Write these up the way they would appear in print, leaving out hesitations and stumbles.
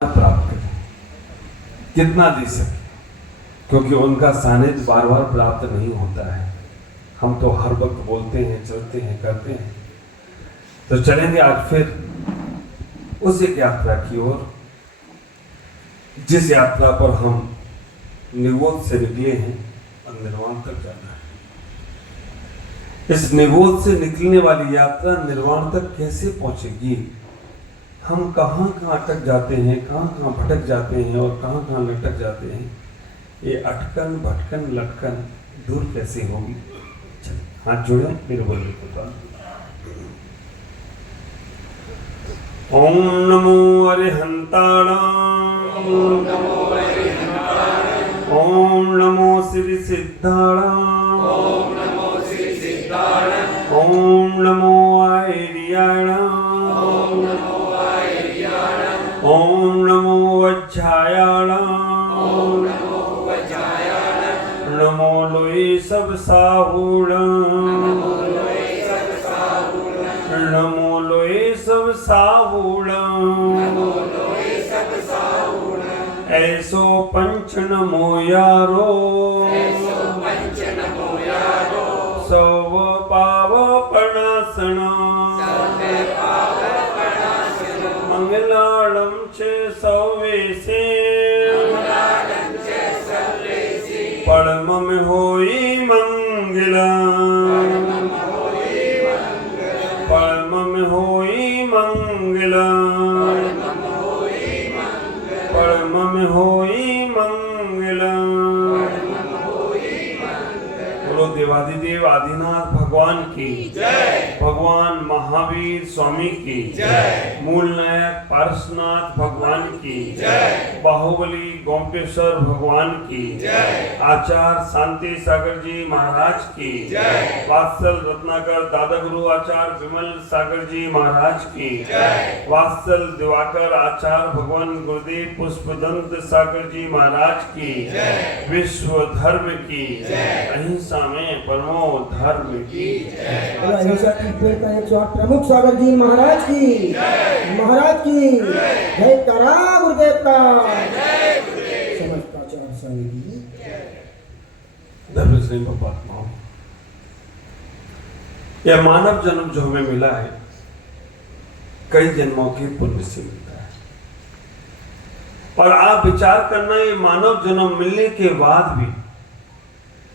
प्राप्त करें, कितना दे सके, क्योंकि उनका सानिध्य बार बार प्राप्त नहीं होता है। हम तो हर वक्त बोलते हैं, चलते हैं, करते हैं। तो चलेंगे आज फिर उस एक यात्रा की ओर जिस यात्रा पर हम निगोद से निकले हैं और निर्वाण तक जाना है। इस निगोद से निकलने वाली यात्रा निर्वाण तक कैसे पहुंचेगी, हम कहाँ कहाँ अटक जाते हैं, कहाँ कहाँ भटक जाते हैं और कहाँ कहाँ लटक जाते हैं, ये अटकन भटकन लटकन दूर कैसे होगी। हाथ जोड़े मेरे बोलने को तो। ओम नमो अरिहंताणां, ओम नमो श्री सिद्धाणां, ओम नमो आयर्याणां, ओम नमो वज्रायाणां, नमो लोये सब साहूणां, नमो लोये सब साहूणां, ऐसो पंच नमो यारो, सव पाव प्रणासना, मंगलालम च सवेसे, परमम होई मंगला, परमम होई मंगला, परमम होई मंगला। बोलो देवादिदेव आदिनाथ भगवान की जय, भगवान महावीर स्वामी की जय, मूल नायक पारसनाथ भगवान की जय, बाहुबली गोमटेश्वर भगवान की जय, आचार्य शांति सागर जी महाराज की जय, वात्सल रत्नाकर दादा गुरु आचार्य विमल सागर जी महाराज की जय, वात्सल दिवाकर आचार्य भगवान गुरुदेव पुष्पदंत सागर जी महाराज की जय, विश्व धर्म की जय, अहिंसा में परमो धर्म की जय, अहिंसा की प्रेम का 108 प्रमुख सागर जी महाराज की जय, महाराज की जय, करा गुरुदेव का जय, समस्त आचार्य संघ की धर्म श्री परमात्मा। यह मानव जन्म जो हमें मिला है कई जन्मों के पुण्य से मिलता है। और आप विचार करना, ये मानव जन्म मिलने के बाद भी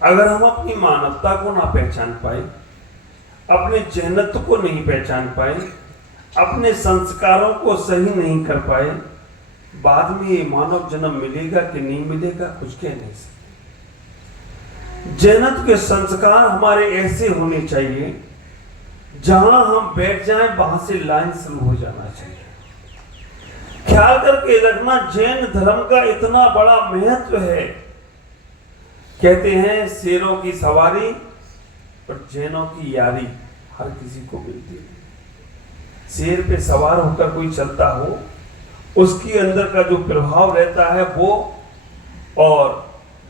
अगर हम अपनी मानवता को ना पहचान पाए, अपने जहनत्व को नहीं पहचान पाए, अपने संस्कारों को सही नहीं कर पाए, बाद में ये मानव जन्म मिलेगा कि नहीं मिलेगा कुछ कह नहीं सकते। जहनत्व के संस्कार हमारे ऐसे होने चाहिए जहां हम बैठ जाएं वहां से लाइन शुरू हो जाना चाहिए। ख्याल करके रखना, जैन धर्म का इतना बड़ा महत्व है। कहते हैं शेरों की सवारी और जैनों की यारी हर किसी को मिलती है। शेर पे सवार होकर कोई चलता हो, उसके अंदर का जो प्रभाव रहता है वो, और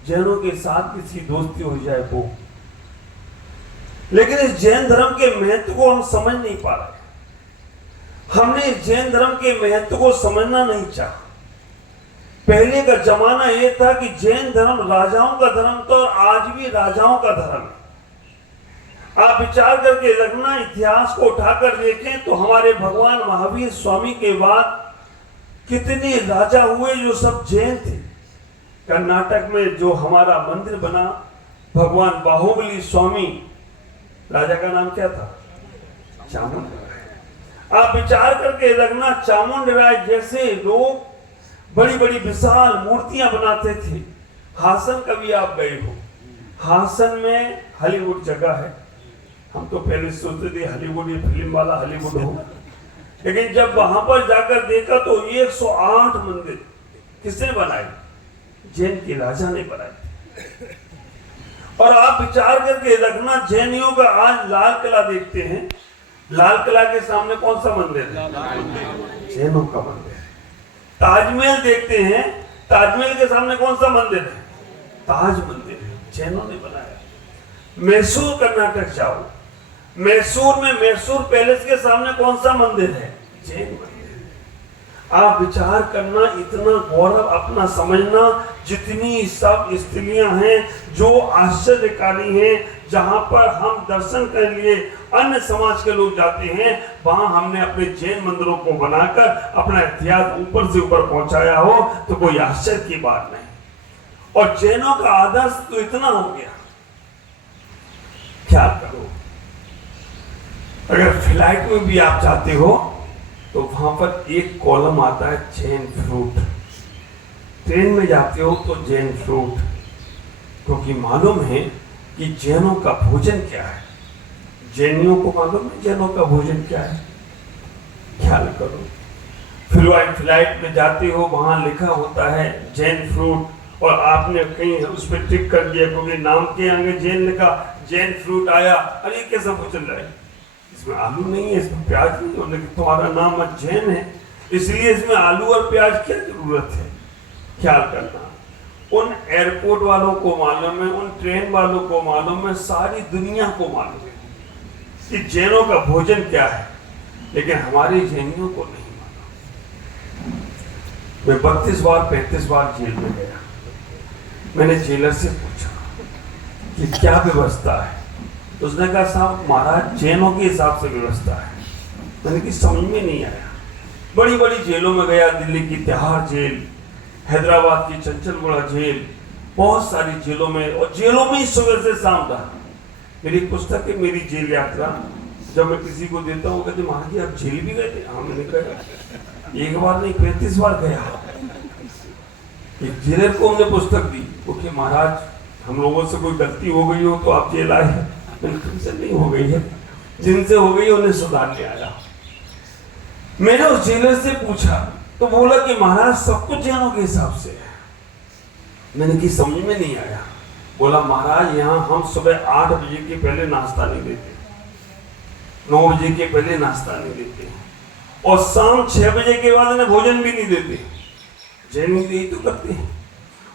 जैनों के साथ किसी दोस्ती हो जाए वो। लेकिन इस जैन धर्म के महत्व को हम समझ नहीं पा रहे। हमने इस जैन धर्म के महत्व को समझना नहीं चाहा। पहले का जमाना यह था कि जैन धर्म राजाओं का धर्म था और आज भी राजाओं का धर्म है। आप विचार करके रखना, इतिहास को उठाकर देखें तो हमारे भगवान महावीर स्वामी के बाद कितने राजा हुए जो सब जैन थे। कर्नाटक में जो हमारा मंदिर बना, भगवान बाहुबली स्वामी, राजा का नाम क्या था? चामुंड। आप विचार करके रखना, चामुंड राय जैसे लोग बड़ी बड़ी विशाल मूर्तियां बनाते थे। हासन कभी आप गए हो? हासन में हॉलीवुड जगह है। हम तो पहले सोचते थे हॉलीवुड ये फिल्म वाला हॉलीवुड हो, लेकिन जब वहां पर जाकर देखा तो 108 मंदिर किसने बनाए? जैन के राजा ने बनाए। और आप विचार करके रखना, जैनियों का आज लाल किला देखते हैं, लाल किला के सामने कौन सा मंदिर है? जैनों का मंदिर है। ताजमहल देखते हैं, ताजमहल के सामने कौन सा मंदिर है? ताज मंदिर है, जैनों ने बनाया। मैसूर कर्नाटक जाओ, मैसूर में मैसूर पैलेस के सामने कौन सा मंदिर है? जैन मंदिर। आप विचार करना, इतना गौरव अपना समझना, जितनी सब स्त्रियां हैं जो आश्चर्यकारी हैं, जहां पर हम दर्शन के लिए अन्य समाज के लोग जाते हैं, वहां हमने अपने जैन मंदिरों को बनाकर अपना इतिहास ऊपर से ऊपर पहुंचाया हो तो कोई आश्चर्य की बात नहीं। और जैनों का आदर्श तो इतना हो गया, क्या करो, अगर फ्लाइट में भी आप जाते हो तो वहां पर एक कॉलम आता है जैन फ्रूट, ट्रेन में जाते हो तो जैन फ्रूट, क्योंकि मालूम है कि जैनों का भोजन क्या है। जैनियों को मालूम है जैनों का भोजन क्या है, ख्याल करो। फिर फ्लाइट में जाते हो, वहां लिखा होता है जैन फ्रूट, और आपने कहीं उस पर टिक कर दिया क्योंकि नाम के आगे जैन लिखा, जैन फ्रूट आया, अरे कैसा भोजन रहा है, इसमें आलू नहीं है, इसमें प्याज नहीं है, लेकिन तुम्हारा नाम जैन है इसलिए इसमें आलू और प्याज क्या जरूरत है। ख्याल करना, उन एयरपोर्ट वालों को मालूम है, उन ट्रेन वालों को मालूम है, सारी दुनिया को मालूम है कि जैनों का भोजन क्या है, लेकिन हमारे जैनियों को नहीं मालूम। मैं 32 बार 35 बार जेल में गया। मैंने जेलर से पूछा कि क्या व्यवस्था है, तो उसने कहा साहब महाराज जैनों के हिसाब से व्यवस्था है। मैंने कि समझ में नहीं आया। बड़ी बड़ी जेलों में गया, दिल्ली की तिहाड़ जेल, हैदराबाद की चंचलगुड़ा जेल, बहुत सारी जेलों में, और जेलों में ही सुबह से शाम रहा। मेरी पुस्तक है मेरी जेल यात्रा, जब मैं किसी को देता हूँ कहते महाराज जी आप जेल भी गए थे? हाँ मैंने कहा एक बार नहीं 35 बार गया। एक जेलर को हमने पुस्तक दी, वो कि महाराज हम लोगों से कोई गलती हो गई हो तो आप जेल आए। तुमसे नहीं हो गई है, जिनसे हो गई उन्हें सुधारने आया। मैंने उस जेलर से पूछा तो बोला कि महाराज सब कुछ जैनों के हिसाब से है। मैंने कि समझ में नहीं आया। बोला महाराज यहाँ हम सुबह 8 बजे के पहले नाश्ता नहीं देते, 9 बजे के पहले नाश्ता नहीं देते, और शाम 6 बजे के बाद इन्हें भोजन भी नहीं देते। जैन यही तो करते हैं।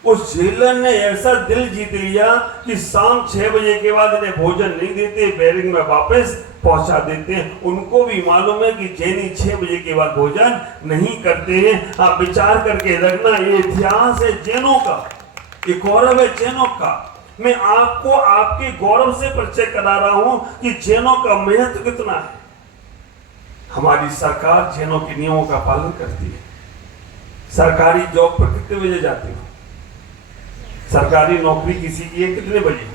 उस जेलर ने ऐसा दिल जीत लिया कि शाम 6 बजे के बाद इन्हें भोजन नहीं देते, बैरिक में वापस पहुंचा देते हैं। उनको भी मालूम है कि जैनी 6 बजे के बाद भोजन नहीं करते हैं। आप विचार करके रखना, ये इतिहास है जैनों का, ये गौरव है जैनों का। मैं आपको आपके गौरव से परिचय करा रहा हूं कि जैनों का महत्व कितना है। हमारी सरकार जैनों के नियमों का पालन करती है। सरकारी जॉब पर कितने बजे जाते हो? सरकारी नौकरी किसी की है कितने बजे?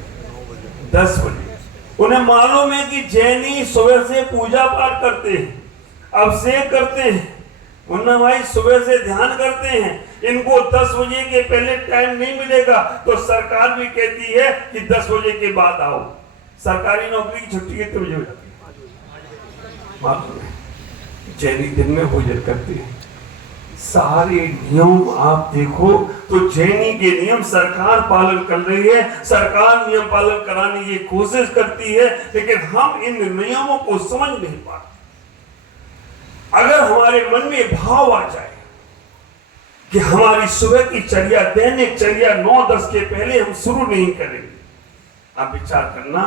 10 बजे। उन्हें मालूम है कि जैनी सुबह से पूजा पाठ करते हैं, अभिषेक करते हैं, मुन्ना भाई सुबह से ध्यान करते हैं। इनको 10 बजे के पहले टाइम नहीं मिलेगा तो सरकार भी कहती है कि 10 बजे के बाद आओ। सरकारी नौकरी की छुट्टी कितने बजे हो जाती है? मालूम है जैनी दिन में भोजन करते हैं। सारे नियम आप देखो तो जैनी के नियम सरकार पालन कर रही है। सरकार नियम पालन कराने की कोशिश करती है, लेकिन हम इन नियमों को समझ नहीं पाते। अगर हमारे मन में भाव आ जाए कि हमारी सुबह की चर्या, दैनिक चर्या 9-10 के पहले हम शुरू नहीं करेंगे, आप विचार करना,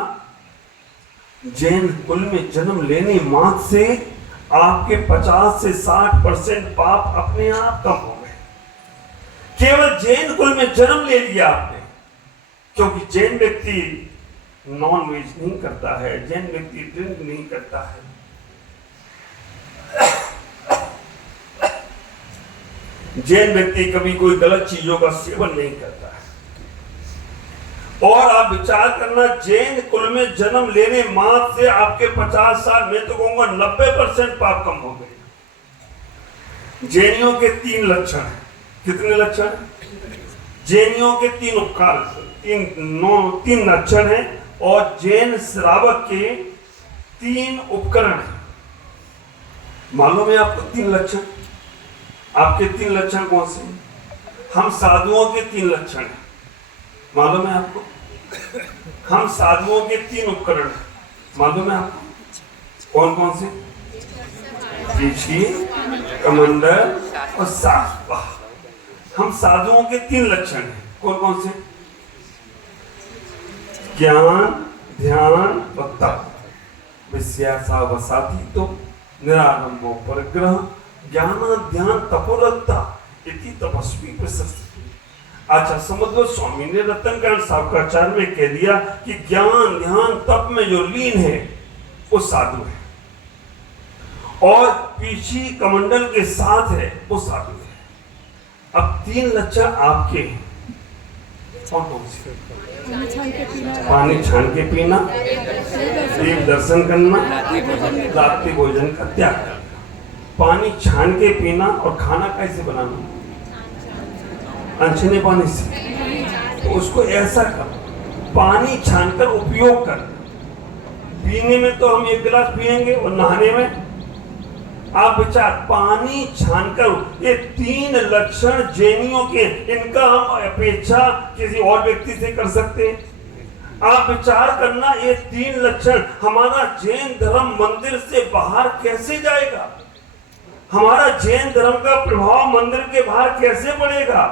जैन कुल में जन्म लेने मात्र से आपके 50 से 60% पाप अपने आप कम हो गए। केवल जैन कुल में जन्म ले लिया आपने, क्योंकि जैन व्यक्ति नॉन वेज नहीं करता है, जैन व्यक्ति ड्रिंक नहीं करता है, जैन व्यक्ति कभी कोई गलत चीजों का सेवन नहीं करता है। और आप विचार करना, जैन कुल में जन्म लेने मात्र से आपके 50 साल, मैं तो कहूंगा 90% पाप कम हो गए। जैनियों के 3 लक्षण हैं। कितने लक्षण? जैनियों के 3 उपकार, 3 लक्षण हैं, और जैन श्रावक के 3 उपकरण हैं। मालूम है आपको 3 लक्षण? आपके 3 लक्षण कौन से? हम साधुओं के 3 लक्षण हैं, मालूम है आपको? हम साधुओं के 3 उपकरण हैं, मालूम है आपको? कौन कौन से? ऋषि, कमंडल और साधु। हम साधुओं के 3 लक्षण हैं, कौन कौन से? ज्ञान, ध्यान और तप। विषयासावसाती तो निरारंभो परग्रह ज्ञान ध्यान तपोरता इति तपस्वी प्रशस्ति। अच्छा समझ लो, स्वामी ने रतनकांत सावकाचार्य में कह दिया कि ज्ञान ध्यान तप में जो लीन है वो साधु है, और पीछी कमंडल के साथ है वो साधु है। अब 3 लक्षण आपके हैं, कौन कौन से? पानी छान के पीना, देव दर्शन करना, रात्रि भोजन का त्याग करना। पानी छान के पीना, और खाना कैसे बनाना? अनछने पानी से। तो उसको ऐसा कर, पानी छानकर उपयोग कर। पीने में तो हम 1 गिलास पिएंगे, और नहाने में आप विचार, पानी छानकर। ये 3 लक्षण जैनियों के, इनका हम अपेक्षा किसी और व्यक्ति से कर सकते हैं? आप विचार करना, ये 3 लक्षण हमारा जैन धर्म मंदिर से बाहर कैसे जाएगा? हमारा जैन धर्म का प्रभाव मंदिर के बाहर कैसे पड़ेगा?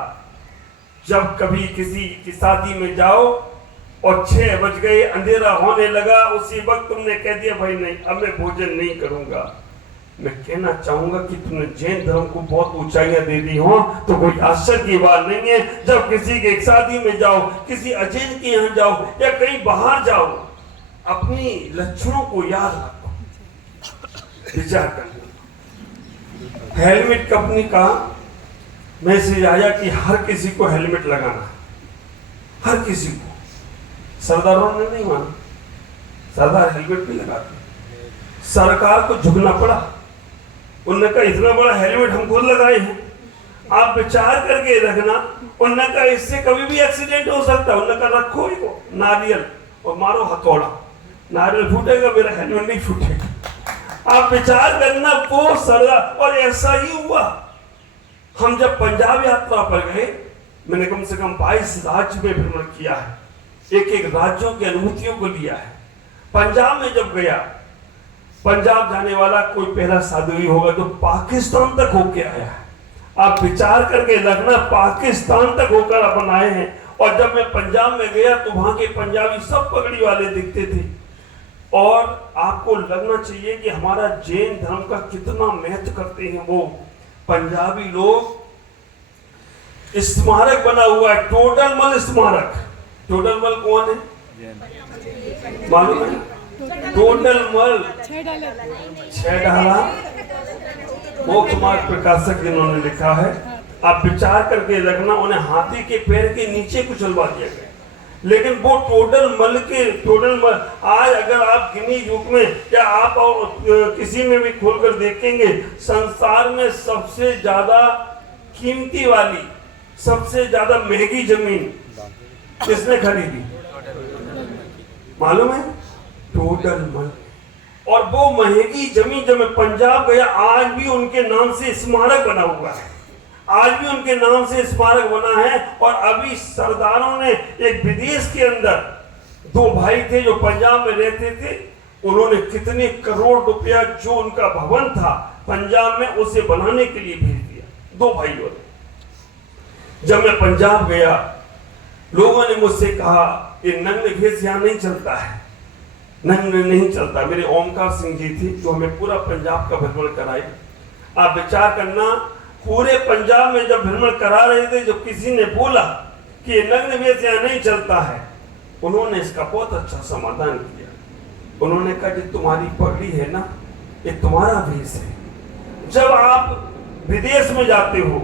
जब कभी किसी की शादी में जाओ और 6 बज गए, अंधेरा होने लगा, उसी वक्त तुमने कह दिया भाई नहीं, अब मैं भोजन नहीं करूंगा। मैं कहना चाहूंगा कि तुमने जैन धर्म को बहुत ऊंचाइयां दे दी हो, तो कोई आश्चर्य की बात नहीं है। जब किसी के शादी में जाओ, किसी अजैन के यहाँ जाओ, या कहीं बाहर जाओ, अपनी लक्षणों को याद रखो, विचार करना। हेलमेट कंपनी का मैसेज आया कि हर किसी को हेलमेट लगाना, हर किसी को। सरदारों ने नहीं माना, सरदार हेलमेट नहीं लगाते। सरकार को झुकना पड़ा, उन्होंने कहा इतना बड़ा हेलमेट हम खुद लगाए हैं, आप विचार करके रखना। उन्होंने कहा इससे कभी भी एक्सीडेंट हो सकता है। उन्होंने कहा रखो इसको नारियल और मारो हथौड़ा, नारियल फूटेगा, मेरा हेलमेट नहीं फूटेगा। आप विचार करना, वो सरदार। और ऐसा ही हुआ। हम जब पंजाब यात्रा पर गए, मैंने कम से कम 22 राज्य में भ्रमण किया है, एक राज्यों की अनुभूतियों को लिया है। पंजाब में जब गया, पंजाब जाने वाला कोई पहला साधु ही होगा तो पाकिस्तान तक होके आया है। आप विचार करके रखना, पाकिस्तान तक होकर अपन आए हैं। और जब मैं पंजाब में गया तो वहां के पंजाबी सब पगड़ी वाले दिखते थे। और आपको लगना चाहिए कि हमारा जैन धर्म का कितना महत्व करते हैं वो पंजाबी लोग। स्मारक बना हुआ है, टोडरमल स्मारक। टोडरमल कौन है मालूम है? टोडरमल 6 डाला मोक्ष मार्ग प्रकाशक जिन्होंने लिखा है। आप विचार करके रखना, उन्हें हाथी के पैर के नीचे कुचलवा दिया गया, लेकिन वो टोडरमल आज अगर आप गिनी युग में या आप किसी में भी खोलकर देखेंगे, संसार में सबसे ज्यादा कीमती वाली, सबसे ज्यादा महंगी जमीन किसने खरीदी मालूम है? टोडरमल। और वो महंगी जमीन जब मैं पंजाब गया, आज भी उनके नाम से स्मारक बना हुआ है, आज भी उनके नाम से स्मारक बना है। और अभी सरदारों ने एक विदेश के अंदर 2 भाई थे जो पंजाब में रहते थे, उन्होंने कितने करोड़ रुपया जो उनका भवन था पंजाब में उसे बनाने के लिए भेज दिया, 2 भाइयों ने। जब मैं पंजाब गया, लोगों ने मुझसे कहा ये नग्न भेष यहां नहीं चलता है, नग्न नहीं चलता। मेरे ओमकार सिंह जी थी जो हमें पूरा पंजाब का भ्रमण कराए। आप विचार करना, पूरे पंजाब में जब भ्रमण करा रहे थे, जब किसी ने बोला कि नग्न भेष यहाँ नहीं चलता है, उन्होंने इसका बहुत अच्छा समाधान किया। उन्होंने कहा कि तुम्हारी पगड़ी है ना, ये तुम्हारा भेष है। जब आप विदेश में जाते हो,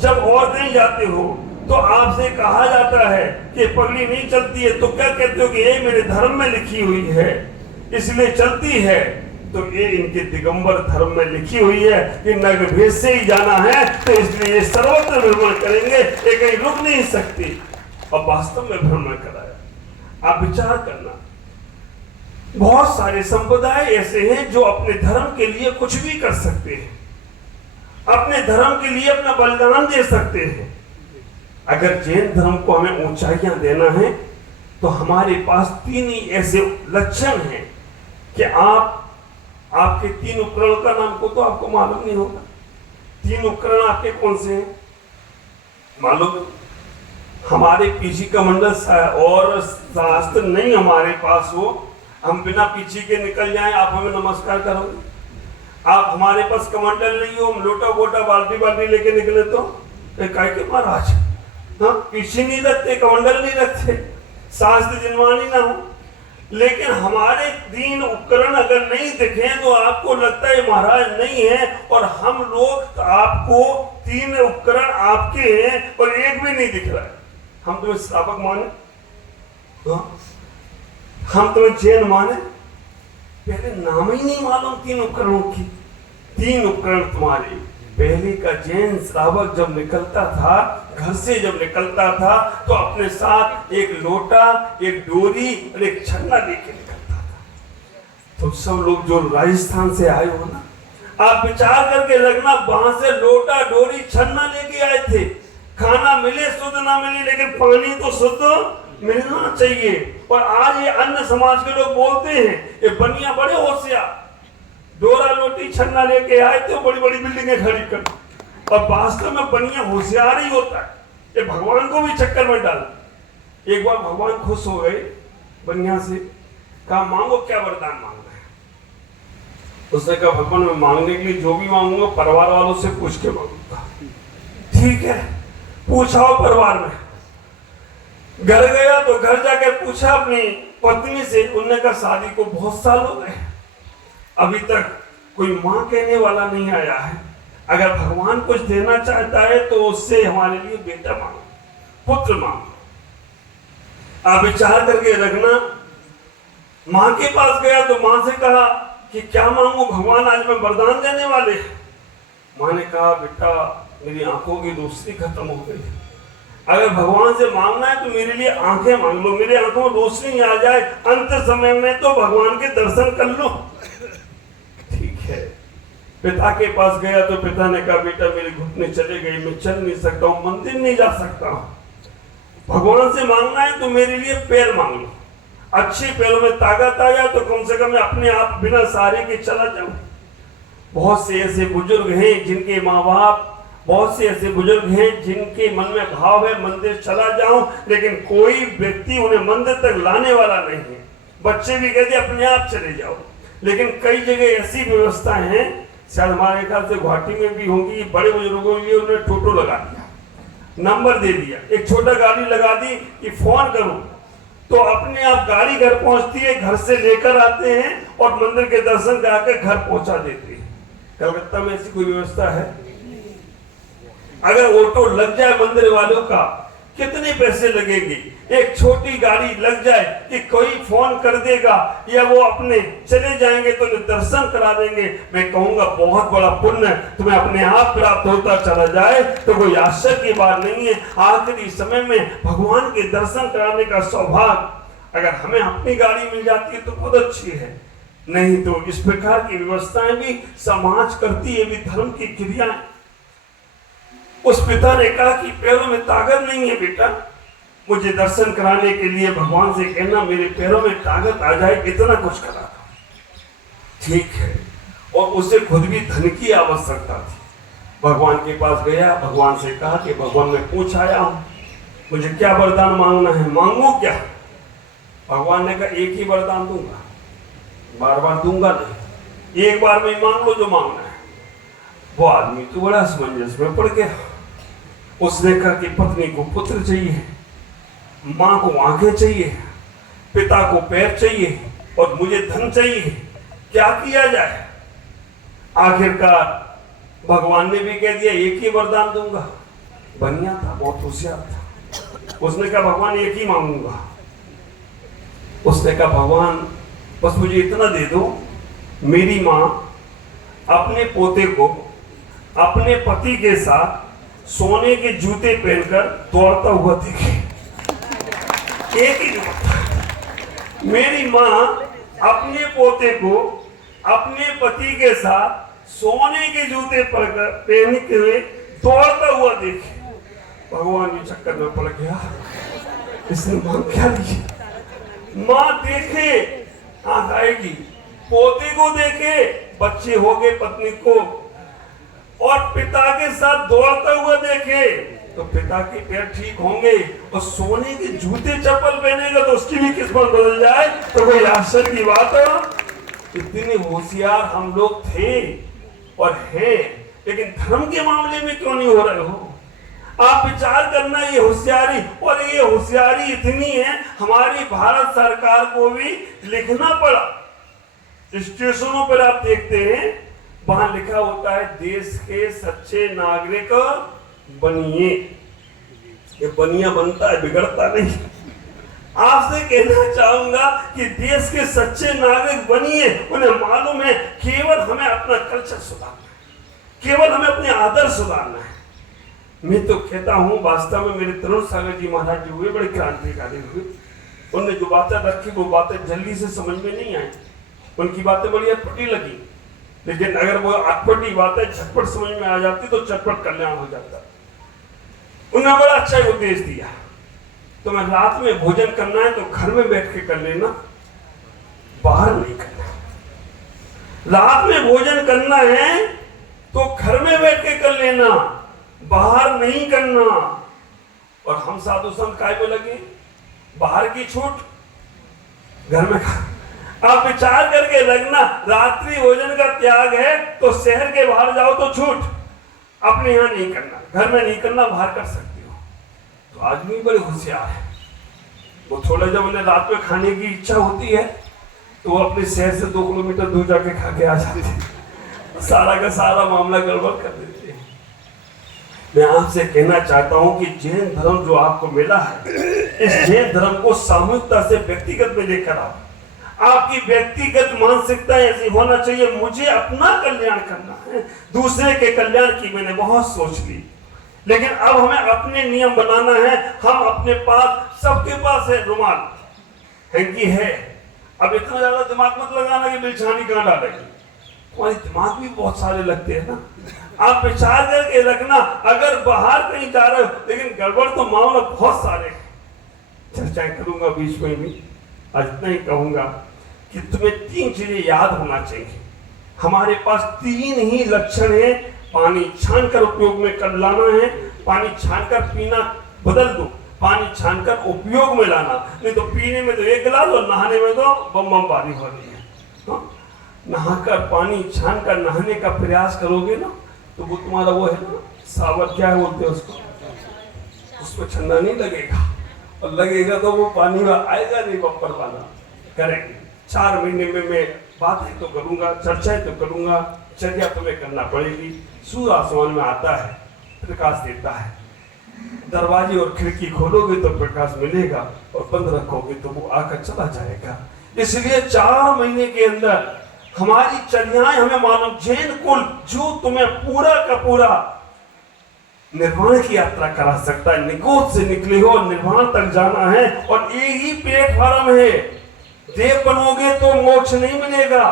जब और कहीं जाते हो, तो आपसे कहा जाता है कि पगड़ी नहीं चलती है, तो क्या कहते हो कि ये मेरे धर्म में लिखी हुई है इसलिए चलती है। तो ये इनके दिगंबर धर्म में लिखी हुई है कि नग्न भेष से ही जाना है, तो इसलिए ये सर्वत्र भ्रमण करेंगे, ये कहीं रुक नहीं सकती। और वास्तव में भ्रमण कराया। आप विचार करना, बहुत सारे संप्रदाय ऐसे हैं जो अपने धर्म के लिए कुछ भी कर सकते हैं, अपने धर्म के लिए अपना बलिदान दे सकते हैं। अगर जैन धर्म को हमें ऊंचाइयां देना है तो हमारे पास 3 ही ऐसे लक्षण हैं कि आपके 3 उपकरण का नाम को तो आपको मालूम नहीं होगा। 3 उपकरण आपके कौन से हैं मालूम? हमारे पीछी का मंडल और शास्त्र नहीं हमारे पास हो, हम बिना पीछी के निकल जाएं, आप हमें नमस्कार करोगे? आप हमारे पास कमंडल नहीं हो, हम लोटा बोटा बाल्टी बाल्टी लेके निकले तो काय के महाराज, हाँ पीछे नहीं रखते, कमंडल नहीं रखते, शास्त्र जिनवानी ना हो। लेकिन हमारे 3 उपकरण अगर नहीं दिखे तो आपको लगता है महाराज नहीं है, और हम लोग आपको 3 उपकरण आपके हैं और एक भी नहीं दिख रहा है। हम तुम्हें श्रावक माने, हाँ? हम तुम्हें जैन माने, पहले नाम ही नहीं मालूम 3 उपकरणों की। 3 उपकरण तुम्हारे। पहले का जैन श्रावक जब निकलता था, घर से जब निकलता था तो अपने साथ एक लोटा, एक डोरी और एक छन्ना लेके निकलता था। तो सब लोग जो राजस्थान से आए हो ना, आप विचार करके रखना, वहां से लोटा डोरी छन्ना लेके आए थे। खाना मिले शुद्ध ना मिले, लेकिन पानी तो शुद्ध मिलना चाहिए। और आज ये अन्य समाज के लोग बोलते हैं ये बनिया बड़े होशियार, डोरा लोटी छन्ना लेके आए थे, बड़ी बड़ी बिल्डिंगें खड़ी कर, और वास्तव में बनिया होशियार ही होता है, ये भगवान को भी चक्कर में डाल। एक बार भगवान खुश हो गए बनिया से, कहा मांगो क्या वरदान मांगना है। उसने कहा भगवान मैं मांगने के लिए जो भी मांगूंगा परिवार वालों से पूछ के मांगूंगा। ठीक है, पूछाओ परिवार में। घर गया तो घर जाकर पूछा अपनी पत्नी से, उन्होंने कहा शादी को बहुत साल हो गए, अभी तक कोई मां कहने वाला नहीं आया है। अगर भगवान कुछ देना चाहता है तो उससे हमारे लिए बेटा मांगो, पुत्र मांगो। आप विचार करके रखना। मां के पास गया तो मां से कहा कि क्या मांगू भगवान, आज मैं वरदान देने वाले। मां ने कहा बेटा मेरी आंखों की रोशनी खत्म हो गई, अगर भगवान से मांगना है तो मेरे लिए आंखें मांग लो, मेरे आंखों में रोशनी आ जाए, अंत समय में तो भगवान के दर्शन कर लो। ठीक है, पिता के पास गया तो पिता ने कहा बेटा मेरे घुटने चले गए, मैं चल नहीं सकता हूँ, मंदिर नहीं जा सकता हूँ। भगवान से मांगना है तो मेरे लिए पैर मांग लो, अच्छे पैरों में ताकत आ जाए तो कम से कम मैं अपने आप बिना सहारे के चला जाऊं। बहुत से ऐसे बुजुर्ग हैं जिनके माँ बाप, बहुत से ऐसे बुजुर्ग हैं जिनके मन में भाव है मंदिर चला जाऊं, लेकिन कोई व्यक्ति उन्हें मंदिर तक लाने वाला नहीं है। बच्चे भी कहते अपने आप चले जाओ, लेकिन कई जगह ऐसी व्यवस्था है, शायद हमारे ख्याल से गुवाहाटी में भी होंगी, बड़े बुजुर्गों के लिए उन्होंने टोटो लगा दिया, नंबर दे दिया, एक छोटा गाड़ी लगा दी कि फोन करो तो अपने आप गाड़ी घर पहुंचती है, घर से लेकर आते हैं और मंदिर के दर्शन कराकर घर पहुंचा देते हैं। कलकत्ता में ऐसी कोई व्यवस्था है? अगर ऑटो लग जाए मंदिर वालों का, कितने पैसे लगेंगे? एक छोटी गाड़ी लग जाए कि कोई फोन कर देगा या वो अपने चले जाएंगे तो दर्शन करा देंगे। मैं कहूंगा बहुत बड़ा पुण्य तुम्हें अपने आप प्राप्त होता चला जाए तो कोई आश्चर्य की बात नहीं है। आखिरी समय में भगवान के दर्शन कराने का सौभाग्य अगर हमें अपनी गाड़ी मिल जाती है तो बहुत अच्छी है, नहीं तो इस प्रकार की व्यवस्थाएं भी समाज करती है, भी धर्म की क्रियाएं। उस पिता ने कहा कि पैरों में ताकत नहीं है बेटा, मुझे दर्शन कराने के लिए भगवान से कहना मेरे पैरों में ताकत आ जाए, इतना कुछ करा था। ठीक है, और उसे खुद भी धन की आवश्यकता थी। भगवान के पास गया, भगवान से कहा कि भगवान मैं पूछ आया हूं, मुझे क्या वरदान मांगना है, मांगू क्या? भगवान ने कहा एक ही वरदान दूंगा, बार बार दूंगा नहीं, एक बार में मांग लो जो मांगना है। वो आदमी तो बड़ा असमंजस में पड़ गया। उसने कहा कि पत्नी को पुत्र चाहिए, मां को आंखें चाहिए, पिता को पैर चाहिए और मुझे धन चाहिए, क्या किया जाए? आखिरकार भगवान ने भी कह दिया एक ही वरदान दूंगा। बनिया था, बहुत होशियार था, उसने कहा भगवान एक ही मांगूंगा। उसने कहा भगवान बस मुझे इतना दे दो, मेरी मां अपने पोते को अपने पति के साथ सोने के जूते पहनकर दौड़ता हुआ देखे। एक ही बात, मेरी मां अपने पोते को अपने पति के साथ सोने के जूते पहन के दौड़ता हुआ देखे। भगवान भी चक्कर में पड़ गया, इसने मां क्या ली? मां देखे आंख आएगी, पोते को देखे बच्चे हो गए पत्नी को, और पिता के साथ दौड़ता हुआ देखे तो पिता के पैर ठीक होंगे, और सोने के जूते चप्पल पहनेगा तो उसकी भी किस्मत बदल जाए तो कोई आश्चर्य की बात है। इतने होशियार हम लोग थे, और हैं, लेकिन धर्म के मामले में क्यों नहीं हो रहे हो? आप विचार करना, ये होशियारी, और ये होशियारी इतनी है, हमारी भारत सरकार को भी लिखना पड़ा। स्टेशनों पर आप देखते हैं, वहां लिखा होता है देश के सच्चे नागरिक बनिए। ये बनिया बनता है, बिगड़ता नहीं। आपसे कहना चाहूंगा कि देश के सच्चे नागरिक बनिए। उन्हें मालूम है केवल हमें अपना कल्चर सुधारना है, केवल हमें अपने आदर्श सुधारना है। मैं तो कहता हूं, वास्तव में मेरे तरुण सागर जी महाराज जी हुए बड़े क्रांतिकारी हुए। उन्होंने जो बातें रखी वो बातें जल्दी से समझ में नहीं आई। उनकी बातें बड़ी अटपटी लगी, लेकिन अगर वो अटपटी बातें झटपट समझ में आ जाती तो झटपट कल्याण हो जाता। उन्होंने बड़ा अच्छा उपदेश दिया, तो मैं रात में भोजन करना है तो घर में बैठ के कर लेना, बाहर नहीं करना। रात में भोजन करना है तो घर में बैठ के कर लेना, बाहर नहीं करना। और हम साधु संत काय में लगे, बाहर की छूट, घर में खा। आप विचार करके रखना, रात्रि भोजन का त्याग है तो शहर के बाहर जाओ तो छूट, अपने यहां नहीं करना, घर में नहीं करना, बाहर कर सकते हो। तो आदमी बड़े होशियार है, वो थोड़ा जब उन्हें रात में खाने की इच्छा होती है तो वो अपने शहर से 2 किलोमीटर दूर जाके खा के आ जाते हैं, सारा का सारा मामला गड़बड़ कर देते हैं। मैं आपसे कहना चाहता हूं कि जैन धर्म जो आपको मिला है, इस जैन धर्म को सामूहिकता से व्यक्तिगत में लेकर आओ। आपकी व्यक्तिगत मानसिकता ऐसी होना चाहिए, मुझे अपना कल्याण करना है, दूसरे के कल्याण की मैंने बहुत सोच ली, लेकिन अब हमें अपने नियम बनाना है। हम अपने पास, सबके पास है रुमाल, हैंकी है, अब इतना ज्यादा दिमाग मत लगाना कि बिलछानी कहां डालेंगे, तुम्हारे दिमाग भी बहुत सारे लगते हैं ना। आप विचार करके रखना, अगर बाहर कहीं जा रहे हो, लेकिन गड़बड़ तो मामला बहुत सारे हैं। चर्चाएं करूंगा बीच में भी, आज इतना ही कहूंगा कि तुम्हें 3 चीजें याद होना चाहिए। हमारे पास 3 ही लक्षण है। पानी छानकर उपयोग में कर लाना है, पानी छानकर पीना बदल दो, पानी छानकर उपयोग में लाना, नहीं तो पीने में तो 1 गिलास और नहाने में तो बम बारी हो रही है। हाँ? नहाकर पानी छानकर नहाने का प्रयास करोगे ना, तो वो तुम्हारा वो है ना, सावर क्या है बोलते हैं उसको, उसमें छन्ना नहीं लगेगा, और लगेगा तो वो पानी में आएगा नहीं, बम्पर वाला। करेंगे 4 महीने में मैं बातें तो करूंगा, चर्चाएं तो करूंगा, चर्या तुम्हें करना पड़ेगी। सूर्य आसमान में आता है, प्रकाश देता है, दरवाजे और खिड़की खोलोगे तो प्रकाश मिलेगा, और बंद रखोगे तो वो आकर चला जाएगा। इसलिए 4 महीने के अंदर हमारी चर्याएं हमें मालूम, जैन कुल जो तुम्हें पूरा का पूरा निर्वाण की यात्रा करा सकता है। निकोध से निकले हो, निर्वाण तक जाना है, और एक ही प्लेटफॉर्म है। देव बनोगे तो मोक्ष नहीं मिलेगा,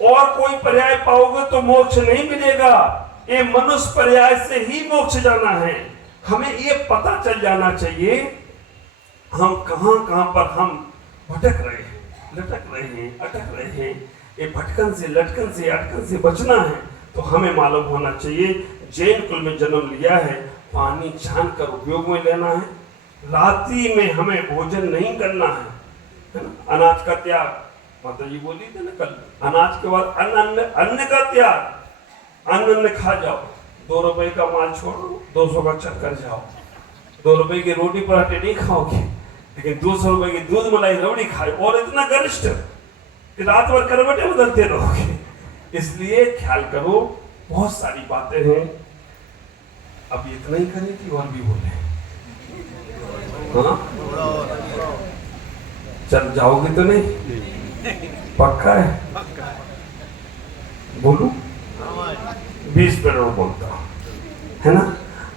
और कोई पर्याय पाओगे तो मोक्ष नहीं मिलेगा। ये मनुष्य पर्याय से ही मोक्ष जाना है। हमें ये पता चल जाना चाहिए हम कहां पर हम भटक रहे हैं, लटक रहे हैं, अटक रहे हैं। ये भटकन से, लटकन से, अटकन से बचना है तो हमें मालूम होना चाहिए जैन कुल में जन्म लिया है, पानी छान कर उपयोग में लेना है। रात्रि में हमें भोजन नहीं करना है ना? अनाज का त्याग, माता जी बोली थी ना कल, अनाज के बाद अन्न का त्याग। अन्न खा जाओ, 2 रुपए का माल छोड़ो, 200 का चक्कर जाओ। 2 रुपए की रोटी पराठे नहीं खाओगे, लेकिन 200 रुपए की दूध मलाई रबड़ी खाए, और इतना गरिष्ठ कि रात भर करवटें बदलते रहोगे। इसलिए ख्याल करो, बहुत सारी बातें हैं। अब इतना ही करें कि और भी बोले? हाँ, चल जाओगे तो नहीं? पक्का है? बोलू 20 मिनट बोलता हूं, है ना?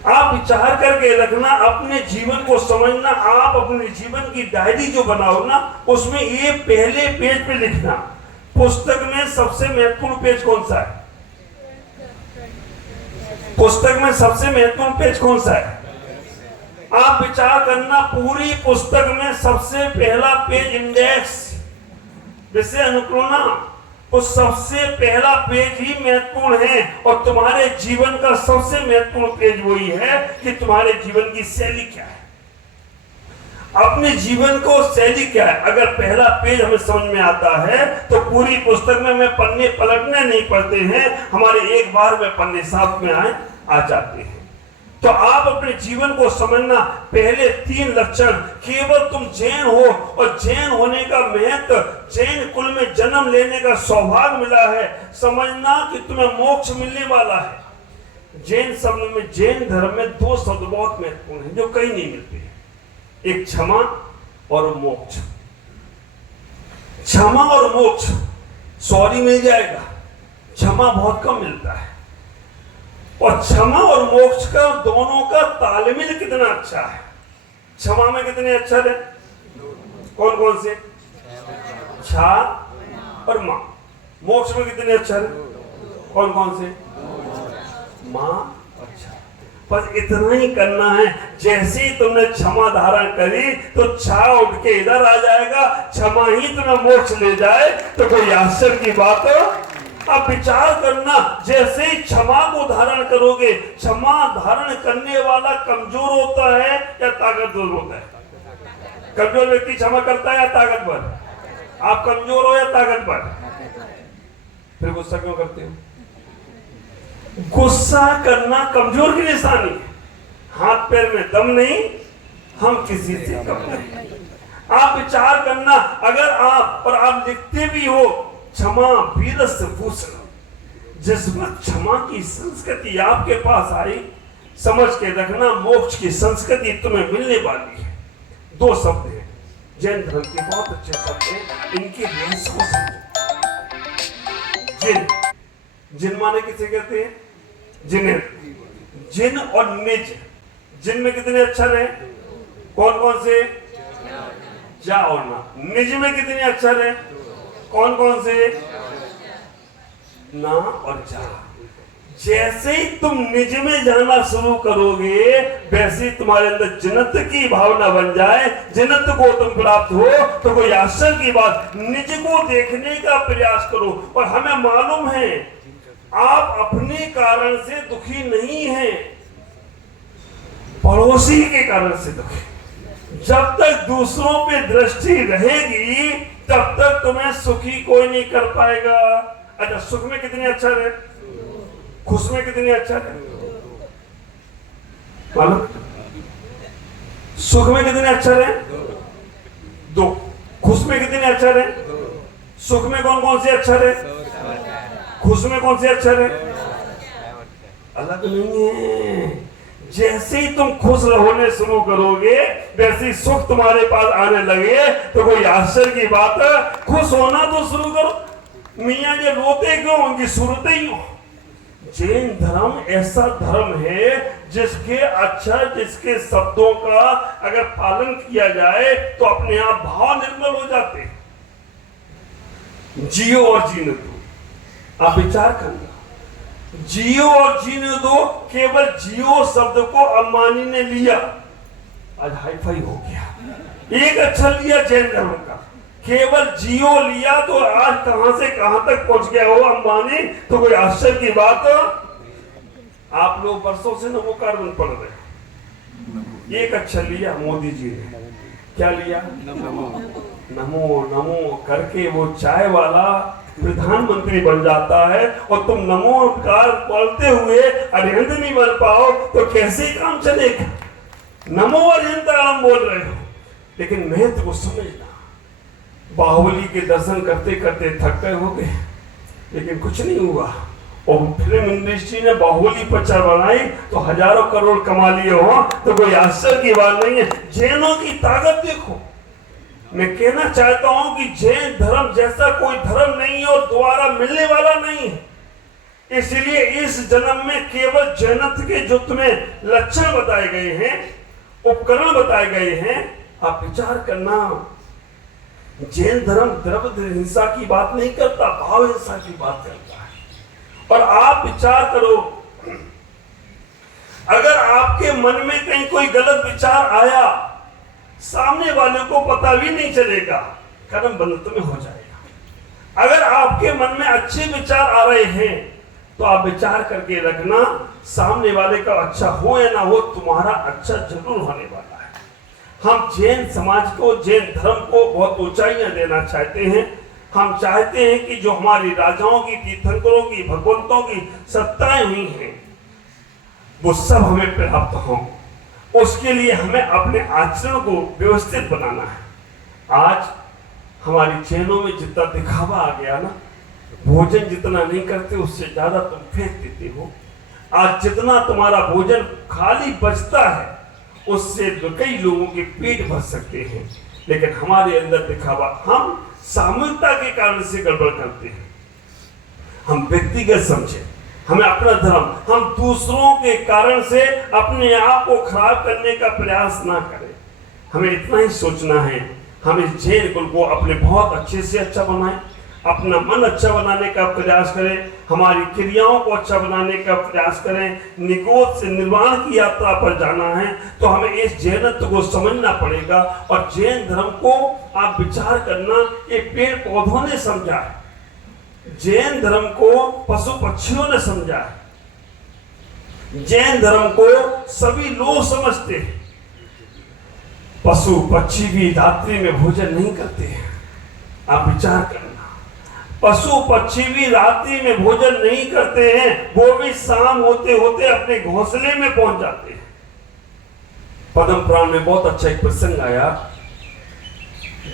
आप विचार करके रखना, अपने जीवन को समझना। आप अपने जीवन की डायरी जो बनाओ ना, उसमें ये पहले पेज पे लिखना, पुस्तक में सबसे महत्वपूर्ण पेज कौन सा है? पुस्तक में सबसे महत्वपूर्ण पेज कौन सा है? आप विचार करना, पूरी पुस्तक में सबसे पहला पेज इंडेक्स, विषय अनुक्रोना, वो सबसे पहला पेज ही महत्वपूर्ण है। और तुम्हारे जीवन का सबसे महत्वपूर्ण पेज वही है कि तुम्हारे जीवन की शैली क्या है। अपने जीवन को शैली क्या है। अगर पहला पेज हमें समझ में आता है तो पूरी पुस्तक में हमें पन्ने पलटने नहीं पड़ते हैं, हमारे एक बार में पन्ने साथ में आ जाते हैं। तो आप अपने जीवन को समझना, पहले 3 लक्षण, केवल तुम जैन हो और जैन होने का महत्व, जैन कुल में जन्म लेने का सौभाग्य मिला है, समझना कि तुम्हें मोक्ष मिलने वाला है। जैन शब्द में, जैन धर्म में 2 शब्द बहुत महत्वपूर्ण हैं जो कहीं नहीं मिलते हैं, एक क्षमा और मोक्ष। क्षमा और मोक्ष, सॉरी मिल जाएगा, क्षमा बहुत कम मिलता है। और क्षमा और मोक्ष का दोनों का तालमेल कितना अच्छा है। क्षमा में कितने अक्षर है, कौन कौन से, छा और मां। मोक्ष में कितने अक्षर है, कौन कौन से, मां और छा। बस इतना ही करना है। जैसे ही तुमने क्षमा धारण करी तो छा उठ के इधर आ जाएगा, क्षमा ही तुम्हें मोक्ष ले जाए तो कोई आश्चर्य की बात हो। आप विचार करना, जैसे ही क्षमा को धारण करोगे, क्षमा धारण करने वाला कमजोर होता है या ताकतवर होता है। कमजोर व्यक्ति क्षमा करता है या ताकतवर, आप कमजोर हो या ताकतवर, फिर गुस्सा क्यों करते हो। गुस्सा करना कमजोर की निशानी है। हाथ पैर में दम नहीं, हम किसी से कम नहीं। आप विचार करना, अगर आप, और आप लिखते भी हो, क्षमा वीरस्य भूषण, जिस वक्त क्षमा की संस्कृति आपके पास आई, समझ के रखना मोक्ष की संस्कृति तुम्हें मिलने वाली है। 2 शब्द हैं जैन धर्म के, बहुत अच्छे शब्द हैं, इनके रहस्य को समझो। जिन, जिन माने किसे कहते हैं, जिन्हें। जिन और निज, जिन में कितने अक्षर हैं, कौन कौन से, जा और ना। निज में कितने अक्षर हैं, कौन कौन से, ना और जा। जैसे ही तुम निज में जाना शुरू करोगे, वैसे ही तुम्हारे अंदर जिनत की भावना बन जाए, जिनत को तुम प्राप्त हो तो कोई आश्चर्य की बात। निज को देखने का प्रयास करो। और हमें मालूम है आप अपने कारण से दुखी नहीं हैं, पड़ोसी के कारण से दुखी। जब तक दूसरों पे दृष्टि रहेगी तब तक तुम्हें सुखी कोई नहीं कर पाएगा। अच्छा, सुख में कितने अक्षर है, खुश में कितने अक्षर है, मालूम? सुख में कितने अक्षर है, 2। खुश में कितने अक्षर है, सुख में कौन कौन से अक्षर है, खुश में कौन से अक्षर है, अलग नहीं है। जैसे ही तुम खुश होने शुरू करोगे, वैसे ही सुख तुम्हारे पास आने लगे तो कोई आश्चर्य की बात है। खुश होना तो शुरू करो। मियाँ जी रोते क्यों, उनकी सूरतें ही हो। जैन धर्म ऐसा धर्म है जिसके अक्षर, जिसके शब्दों का अगर पालन किया जाए तो अपने आप भाव निर्मल हो जाते हैं। जियो और जीने दो। आप विचार करना, जियो और जीने दो। केवल जियो शब्द को अंबानी ने लिया, आज हाईफाई हो गया। एक अक्षर लिया जैन धर्म का, केवल जियो लिया तो आज कहां से कहां तक पहुंच गया हो अंबानी, तो कोई आश्चर्य की बात। आप लोग वर्षों से नमो कार्बन पढ़ रहे, एक अक्षर लिया मोदी जी ने, क्या लिया, नमो नमो करके वो चाय वाला प्रधानमंत्री बन जाता है। और तुम नमोकार पढ़ते हुए अरिहंत नहीं बन पाओ तो कैसे काम चलेगा। नमो अरिहंत हम बोल रहे हो, लेकिन महत्व को समझना। बाहुबली के दर्शन करते करते थक गए हो गए, लेकिन कुछ नहीं हुआ। और फिल्म इंडस्ट्री ने बाहुबली पिक्चर बनाई तो हजारों करोड़ कमा लिए हो, तो कोई आश्चर्य की बात नहीं है। जैनों की ताकत देखो। मैं कहना चाहता हूं कि जैन धर्म जैसा कोई धर्म नहीं है और दोबारा मिलने वाला नहीं है। इसलिए इस जन्म में केवल जैनत्व के जो तुम्हें लक्षण बताए गए हैं, उपकरण बताए गए हैं, आप विचार करना। जैन धर्म द्रव्य हिंसा की बात नहीं करता, भाव हिंसा की बात करता है। और आप विचार करो, अगर आपके मन में कहीं कोई गलत विचार आया, सामने वाले को पता भी नहीं चलेगा, कदम बंद तुम्हें हो जाएगा। अगर आपके मन में अच्छे विचार आ रहे हैं तो आप विचार करके रखना, सामने वाले का अच्छा हो या ना हो, तुम्हारा अच्छा जरूर होने वाला है। हम जैन समाज को, जैन धर्म को बहुत ऊंचाइयां देना चाहते हैं। हम चाहते हैं कि जो हमारी राजाओं की, तीर्थंकरों की, भगवंतों की सत्ताएं हुई हैं वो सब हमें प्राप्त हों। उसके लिए हमें अपने आचरण को व्यवस्थित बनाना है। आज हमारी जैनों में जितना दिखावा आ गया ना, भोजन जितना नहीं करते उससे ज्यादा तुम फेंक देते हो। आज जितना तुम्हारा भोजन खाली बचता है उससे कई लोगों के पेट भर सकते हैं, लेकिन हमारे अंदर दिखावा, हम सामूहिकता के कारण से गड़बड़ करते हैं। हम व्यक्तिगत समझे, हमें अपना धर्म, हम दूसरों के कारण से अपने आप को खराब करने का प्रयास ना करें। हमें इतना ही सोचना है, हम इस जैन कुल को अपने बहुत अच्छे से अच्छा बनाएं, अपना मन अच्छा बनाने का प्रयास करें, हमारी क्रियाओं को अच्छा बनाने का प्रयास करें। निकोध से निर्वाण की यात्रा पर जाना है तो हमें इस जैनत्व को समझना पड़ेगा। और जैन धर्म को आप विचार करना, ये पेड़ पौधों ने समझा है, जैन धर्म को पशु पक्षियों ने समझा है, जैन धर्म को सभी लोग समझते हैं। पशु पक्षी भी रात्रि में भोजन नहीं करते हैं, आप विचार करना। पशु पक्षी भी रात्रि में भोजन नहीं करते हैं, वो भी शाम होते होते अपने घोंसले में पहुंच जाते हैं। पद्म पुराण में बहुत अच्छा एक प्रसंग आया,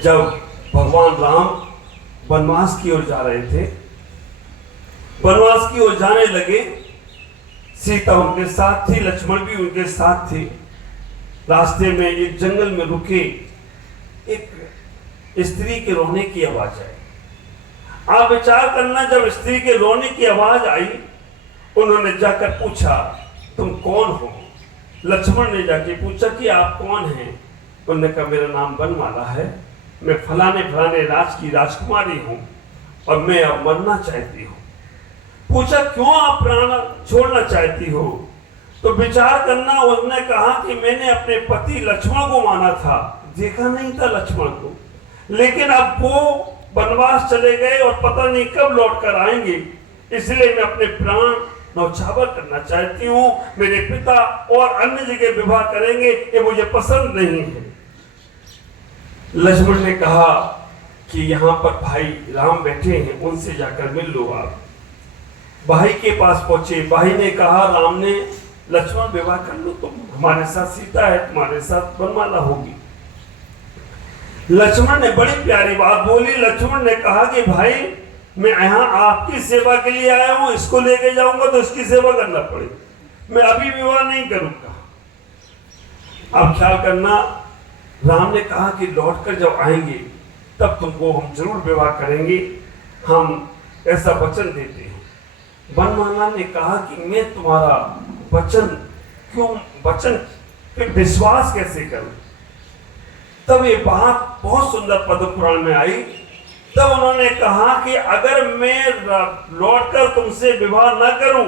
जब भगवान राम वनवास की ओर जा रहे थे, वनवास की ओर जाने लगे, सीता उनके साथ थी, लक्ष्मण भी उनके साथ थे। रास्ते में एक जंगल में रुके, एक स्त्री के रोने की आवाज आई। आप विचार करना, जब स्त्री के रोने की आवाज आई, उन्होंने जाकर पूछा तुम कौन हो। लक्ष्मण ने जाके पूछा कि आप कौन हैं। उन्होंने कहा मेरा नाम बनमाला है, मैं फलाने फलाने राज की राजकुमारी हूं और मैं अब मरना चाहती हूं। पूछा क्यों आप प्राण छोड़ना चाहती हो? तो विचार करना, उसने कहा कि मैंने अपने पति लक्ष्मण को माना था, देखा नहीं था लक्ष्मण को, लेकिन अब वो वनवास चले गए और पता नहीं कब लौट कर आएंगे, इसलिए मैं अपने प्राण न्यौछावर करना चाहती हूँ। मेरे पिता और अन्य जगह विवाह करेंगे, ये मुझे पसंद नहीं है। लक्ष्मण ने कहा कि यहाँ पर भाई राम बैठे हैं, उनसे जाकर मिल लो। आप भाई के पास पहुंचे, भाई ने कहा राम ने, लक्ष्मण विवाह कर लो, तुम हमारे साथ सीता है, तुम्हारे साथ बनमाला होगी। लक्ष्मण ने बड़ी प्यारी बात बोली। लक्ष्मण ने कहा कि भाई मैं यहाँ आपकी सेवा के लिए आया हूँ, इसको लेके जाऊंगा तो इसकी सेवा करना पड़ेगा, मैं अभी विवाह नहीं करूंगा। अब ख्याल करना, राम ने कहा कि लौटकर जब आएंगे तब तुमको हम जरूर विवाह करेंगे, हम ऐसा वचन देते हैं। बनमाला ने कहा कि मैं तुम्हारा वचन क्यों, वचन पे विश्वास कैसे करूं? तब ये बात बहुत सुंदर पद्म पुराण में आई। तब उन्होंने कहा कि अगर मैं लौटकर तुमसे विवाह न करूं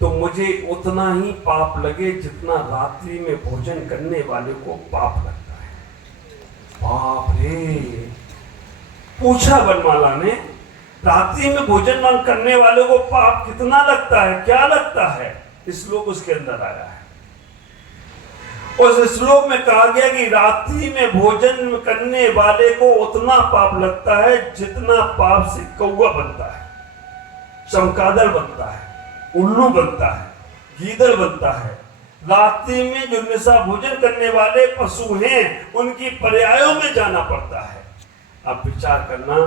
तो मुझे उतना ही पाप लगे जितना रात्रि में भोजन करने वाले को पाप लगता है। बाप रे! पूछा बनमाला ने, रात्रि में भोजन करने वाले को पाप कितना लगता है, क्या लगता है? श्लोक उसके अंदर आया है। उस श्लोक में कहा गया कि रात्रि में भोजन करने वाले को उतना पाप लगता है जितना पाप से कौवा बनता है, चमगादड़ बनता है, उल्लू बनता है, गीदड़ बनता है। रात्रि में जो निशा भोजन करने वाले पशु हैं उनकी पर्यायों में जाना पड़ता है। अब विचार करना,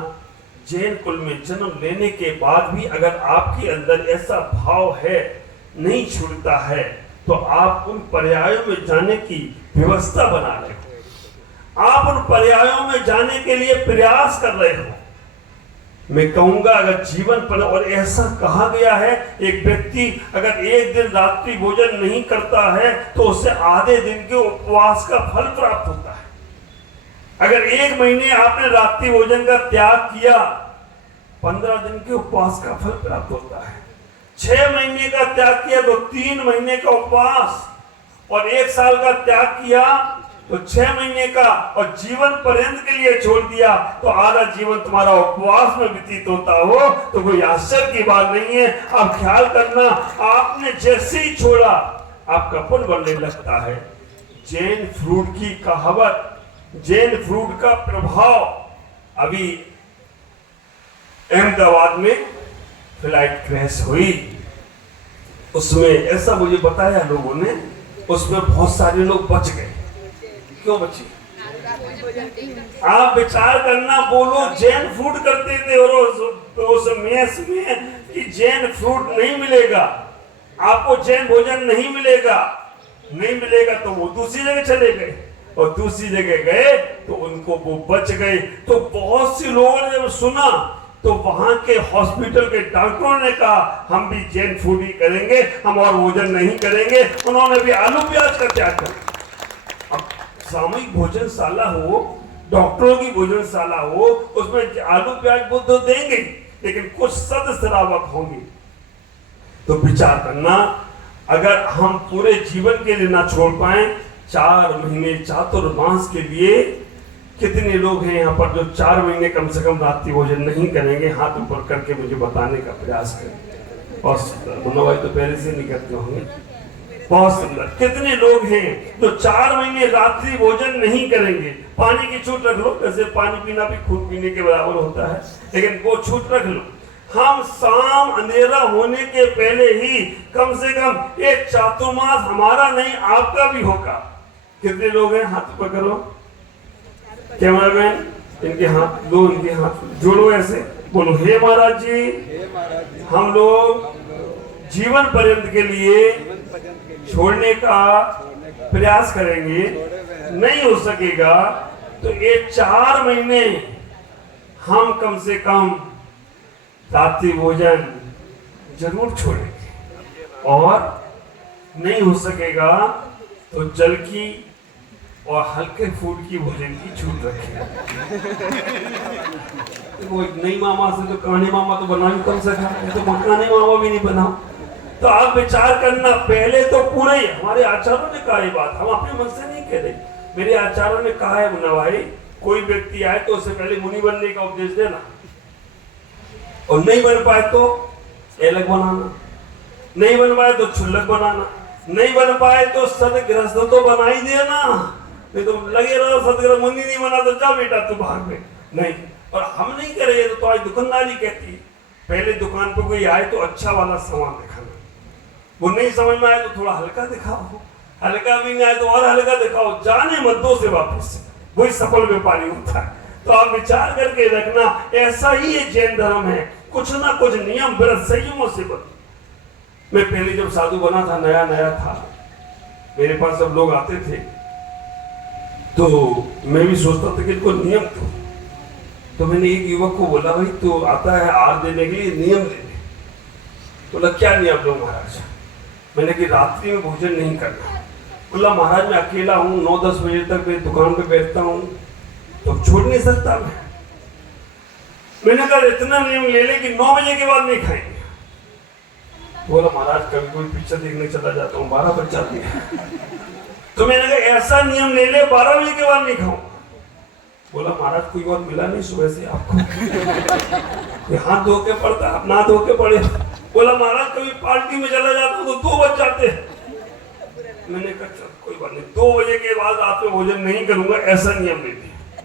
जैन कुल में जन्म लेने के बाद भी अगर आपके अंदर ऐसा भाव है, नहीं छूटता है, तो आप उन पर्यायों में जाने की व्यवस्था बना रहे हो, आप उन पर्यायों में जाने के लिए प्रयास कर रहे हो। मैं कहूंगा अगर जीवन पर, और ऐसा कहा गया है, एक व्यक्ति अगर एक दिन रात्रि भोजन नहीं करता है तो उसे आधे दिन के उपवास का फल प्राप्त होता है। अगर 1 महीने आपने रात्रि भोजन का त्याग किया, 15 दिन के उपवास का फल प्राप्त होता है। 6 महीने का त्याग किया तो 3 महीने का उपवास, और 1 साल का त्याग किया तो 6 महीने का, और जीवन पर्यंत के लिए छोड़ दिया तो आधा जीवन तुम्हारा उपवास में व्यतीत होता हो तो कोई आश्चर्य की बात नहीं है। आप ख्याल करना, आपने जैसे ही छोड़ा आपका पुण्य बढ़ने लगता है। जैन फ्रूट की कहावत, जैन फ्रूट का प्रभाव, अभी अहमदाबाद में फ्लाइट क्रैश हुई, उसमें ऐसा मुझे बताया लोगों ने, उसमें बहुत सारे लोग बच गए। क्यों बचे? आप विचार करना, बोलो जैन फूड करते थे और उस मेस में कि जैन फ्रूट नहीं मिलेगा, आपको जैन भोजन नहीं मिलेगा, नहीं मिलेगा तो वो दूसरी जगह चले गए, और दूसरी जगह गए तो उनको वो बच गए। तो बहुत से लोगों ने जब सुना तो वहां के हॉस्पिटल के डॉक्टरों ने कहा हम भी जैन फूड ही करेंगे, हम और भोजन नहीं करेंगे। उन्होंने भी आलू प्याज का त्याग कर। अब सामूहिक भोजनशाला हो, डॉक्टरों की भोजनशाला हो, उसमें आलू प्याज वो तो देंगे, लेकिन कुछ सदस्यरावक होंगे। तो विचार करना, अगर हम पूरे जीवन के लिए ना छोड़ पाए, 4 महीने चातुर्मास के लिए कितने लोग हैं यहाँ पर जो 4 महीने कम से कम रात्रि भोजन नहीं करेंगे? हाथ ऊपर करके मुझे बताने का प्रयास करें। बहुत सुंदर, मुन्ना भाई तो पहले से नहीं करते होंगे। बहुत सुंदर, कितने लोग हैं जो 4 महीने रात्रि भोजन नहीं करेंगे? पानी की छूट रख लो, जैसे पानी पीना भी खून पीने के बराबर होता है, लेकिन वो छूट रख लो। हम शाम अंधेरा होने के पहले ही कम से कम एक चातुर्मास हमारा नहीं आपका भी होगा। कितने लोग हैं? हाथ ऊपर करो। कैमरामैन इनके हाथ दो, इनके हाथ जोड़ो, ऐसे बोलो, हे महाराज जी, हम लोग जीवन पर्यंत के लिए छोड़ने का प्रयास करेंगे, नहीं हो सकेगा तो ये 4 महीने हम कम से कम रात्रि भोजन जरूर छोड़ेंगे, और नहीं हो सकेगा तो जल की और हल्के फूड की भोजन की छूट रखें। वो नई मामा से तो काने मामा तो बना ही कम से कम, तो मकाने मामा भी नहीं बनाओ। तो आप विचार करना, पहले तो पूरे ही हमारे आचार्यों ने कहा ये बात, हम अपने मन से नहीं कह रहे, मेरे आचार्यों ने कहा है मुन्ना भाई, कोई व्यक्ति आए तो उससे पहले मुनि बनने का उपदेश देना, और नहीं बन पाए तो एलक बनाना, नहीं बन पाए तो छुल्लक बनाना, नहीं बन पाए तो सदगृहस्थ तो बना ही देना। नहीं तो लगे रहो सदगृह, मुनि नहीं बना तो जा बेटा तू भाग में, नहीं। और हम नहीं करेंगे तो आज दुकानदारी कहती है, पहले दुकान पर कोई आए तो अच्छा वाला सामान दिखाना, वो नहीं समझ में आए तो थोड़ा हल्का दिखाओ, हल्का भी नहीं आए तो और हल्का दिखाओ, जाने मत दो से वापस, वही सफल व्यापारी होता है। तो आप विचार करके रखना, ऐसा ही ये जैन धर्म है, कुछ ना कुछ नियम व्रत संयमों से बन। मैं पहले जब साधु बना था, नया नया था, मेरे पास सब लोग आते थे, तो मैं भी सोचता था कि इनको नियम तो मैंने एक युवक को बोला, भाई तो आता है आर देने के लिए, नियम दे दे। बोला क्या नियम लो महाराज? मैंने कि रात्रि में भोजन नहीं करना। बोला महाराज मैं अकेला हूँ, 9-10 बजे तक मैं दुकान पे बैठता हूँ, तो छोड़ नहीं सकता मैं। मैंने कहा इतना नियम ले ले कि 9 बजे के बाद नहीं खाएंगे। बोला महाराज कभी कोई पिक्चर देखने चला जाता हूँ, 12 बज जाती है। तो मैंने कहा ऐसा नियम ले ले 12 बजे के बाद नहीं खाऊं। बोला महाराज कोई और मिला नहीं सुबह से आपको? हाथ धो के पड़ता, आप ना धो के पड़े। बोला महाराज कभी पार्टी में चला जाता हूँ तो 2 बज जाते। मैंने कहा चल कोई बात नहीं, 2 बजे के बाद रात में भोजन नहीं करूंगा, ऐसा नियम ले लिया।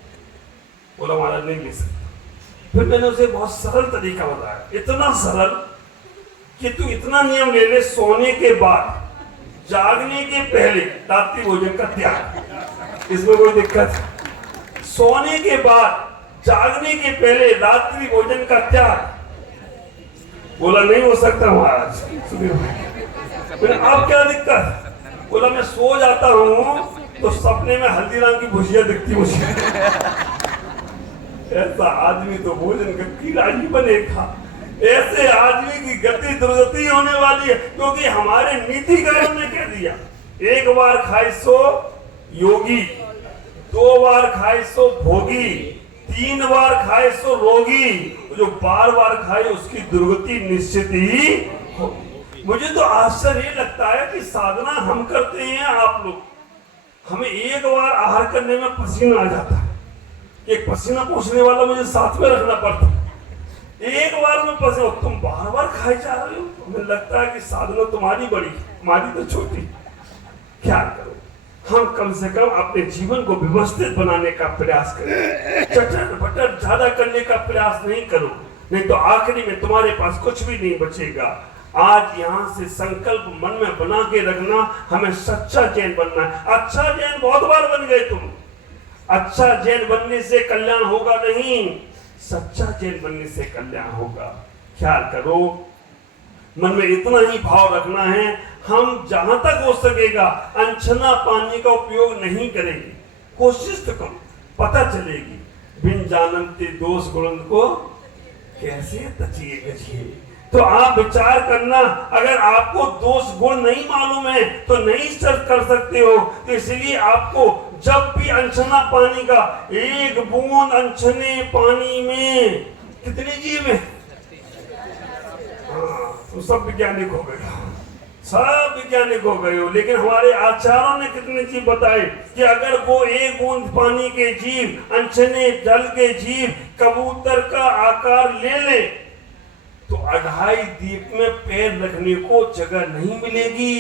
बोला महाराज नहीं ले सकता। फिर मैंने उसे बहुत सरल तरीका बताया, इतना सरल कि तू इतना नियम ले ले, सोने के बाद जागने के पहले रात्रि भोजन का त्याग, इसमें कोई दिक्कत? सोने के बाद जागने के पहले रात्रि भोजन का त्याग। बोला नहीं हो सकता महाराज। बोले अब क्या दिक्कत? बोला मैं सो जाता हूँ तो सपने में हल्दीराम की भुजिया दिखती मुझे। ऐसा आदमी तो भोजन का कीड़ा ही बनेगा, ऐसे आदमी की गति दुर्गति होने वाली है, क्योंकि हमारे नीतिकारों ने कह दिया, 1 बार खाए सो योगी, 2 बार खाए सो भोगी, 3 बार खाए सो रोगी, जो बार खाए उसकी दुर्गति निश्चित ही होगी। मुझे तो आश्चर्य लगता है कि साधना हम करते हैं, आप लोग, हमें 1 बार आहार करने में पसीना आ जाता है, एक पसीना पोंछने वाला मुझे साथ में रखना पड़ता है, 1 बार में पसीना, तुम बार खाए जा रहे हो। हमें लगता है कि साधना तुम्हारी बड़ी, हमारी तो छोटी। क्या करो, हम कम से कम अपने जीवन को व्यवस्थित बनाने का प्रयास करें। चटर बटर ज्यादा करने का प्रयास नहीं करो, नहीं तो आखिरी में तुम्हारे पास कुछ भी नहीं बचेगा। आज यहाँ से संकल्प मन में बना के रखना, हमें सच्चा जैन बनना है। अच्छा जैन बहुत बार बन गए तुम, अच्छा जैन बनने से कल्याण होगा नहीं, सच्चा जैन बनने से कल्याण होगा। ख्याल करो, मन में इतना ही भाव रखना है, हम जहां तक हो सकेगा अनछना पानी का उपयोग नहीं करेंगे। कोशिश तो करो, पता चलेगी बिन जानते दोष गुण को कैसे तचिए गचिए। तो आप विचार करना, अगर आपको दोष गुण नहीं मालूम है तो नहीं सर्च कर सकते हो। तो इसलिए आपको जब भी अनछना पानी का एक बूंद अनछने पानी में कितने जीव है, तो सब वैज्ञानिक हो गए, सब वैज्ञानिक हो गए हो। लेकिन हमारे आचार्यों ने कितने जीव बताए कि अगर वो एक बूंद पानी के जीव, अनछने जल के जीव कबूतर का आकार ले ले तो 2.5 द्वीप में पैर रखने को जगह नहीं मिलेगी।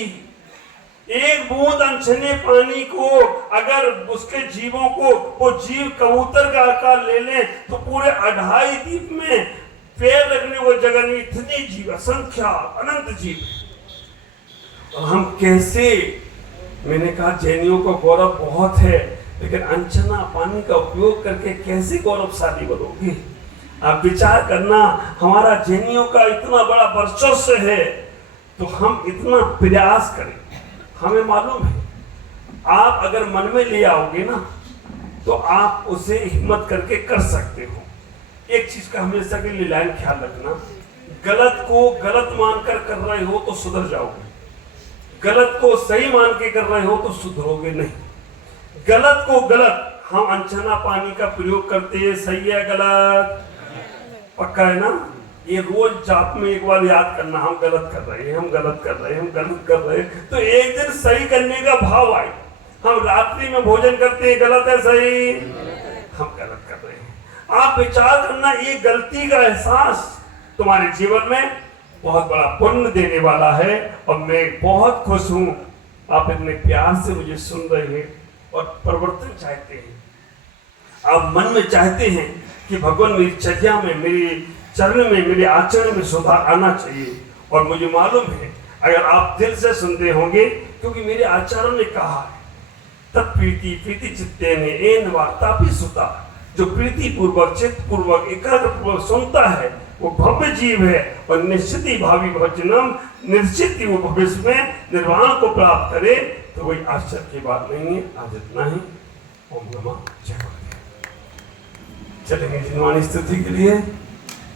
एक बूंद अनछने पानी को अगर उसके जीवों को वो जीव कबूतर का आकार ले ले तो पूरे 2.5 द्वीप में पैर रखने को जगह नहीं। इतने जीव, असंख्या अनंत जीव, और हम कैसे, मैंने कहा जैनियों को गौरव बहुत है, लेकिन अनछना पानी का उपयोग करके कैसे गौरवशाली बनोगे। आप विचार करना, हमारा जैनियों का इतना बड़ा वर्चस्व है तो हम इतना प्रयास करें। हमें मालूम है आप अगर मन में ले आओगे ना तो आप उसे हिम्मत करके कर सकते हो। एक चीज का हमेशा के लिए लाइन ख्याल रखना, गलत को गलत मानकर कर रहे हो तो सुधर जाओगे, गलत को सही मान के कर रहे हो तो सुधरोगे नहीं। गलत को गलत, हम अनछना पानी का प्रयोग करते हैं, सही है गलत, पक्का है ना। ये रोज जाप में एक बार याद करना, हम गलत कर रहे हैं, हम गलत कर रहे हैं, हम गलत कर रहे हैं। तो एक दिन सही करने का भाव आए। हम रात्रि में भोजन करते हैं, गलत है सही, हम गलत कर रहे हैं। आप विचार करना, ये गलती का एहसास तुम्हारे जीवन में बहुत बड़ा पुण्य देने वाला है। और मैं बहुत खुश हूं आप इतने प्यार से मुझे सुन रहे हैं और परिवर्तन चाहते हैं। आप मन में चाहते हैं कि भगवान मेरी चर्या में, मेरी चरण में, मेरे आचरण में सुधार आना चाहिए। और मुझे मालूम है अगर आप दिल से सुनते होंगे, क्योंकि मेरे आचार्यों ने कहा है तत्प्रीति प्रीति चित्ते ने एन वार्ता भी सुता, जो प्रीति पूर्वक चित्त पूर्वक एकाग्र पूर्वक सुनता है वो भव्य जीव है। और निश्चित ही भावी भजनम, निश्चित ही वो भविष्य में निर्वाण को प्राप्त करे। तो कोई आश्चर्य की बात नहीं है। आज इतना ही। ओम नमः जय गुरुदेव। चलेंगे जिनवाणी स्थिति के लिए,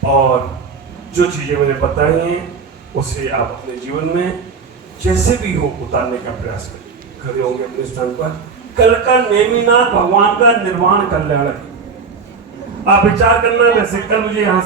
और जो चीजें मैंने बताई हैं उसे आप अपने जीवन में जैसे भी हो उतारने का प्रयास करें। खड़े होंगे अपने स्थान पर। कल का नेमिनाथ भगवान का निर्वाण कल्याण। आप विचार करना, वैसे कल मुझे यहाँ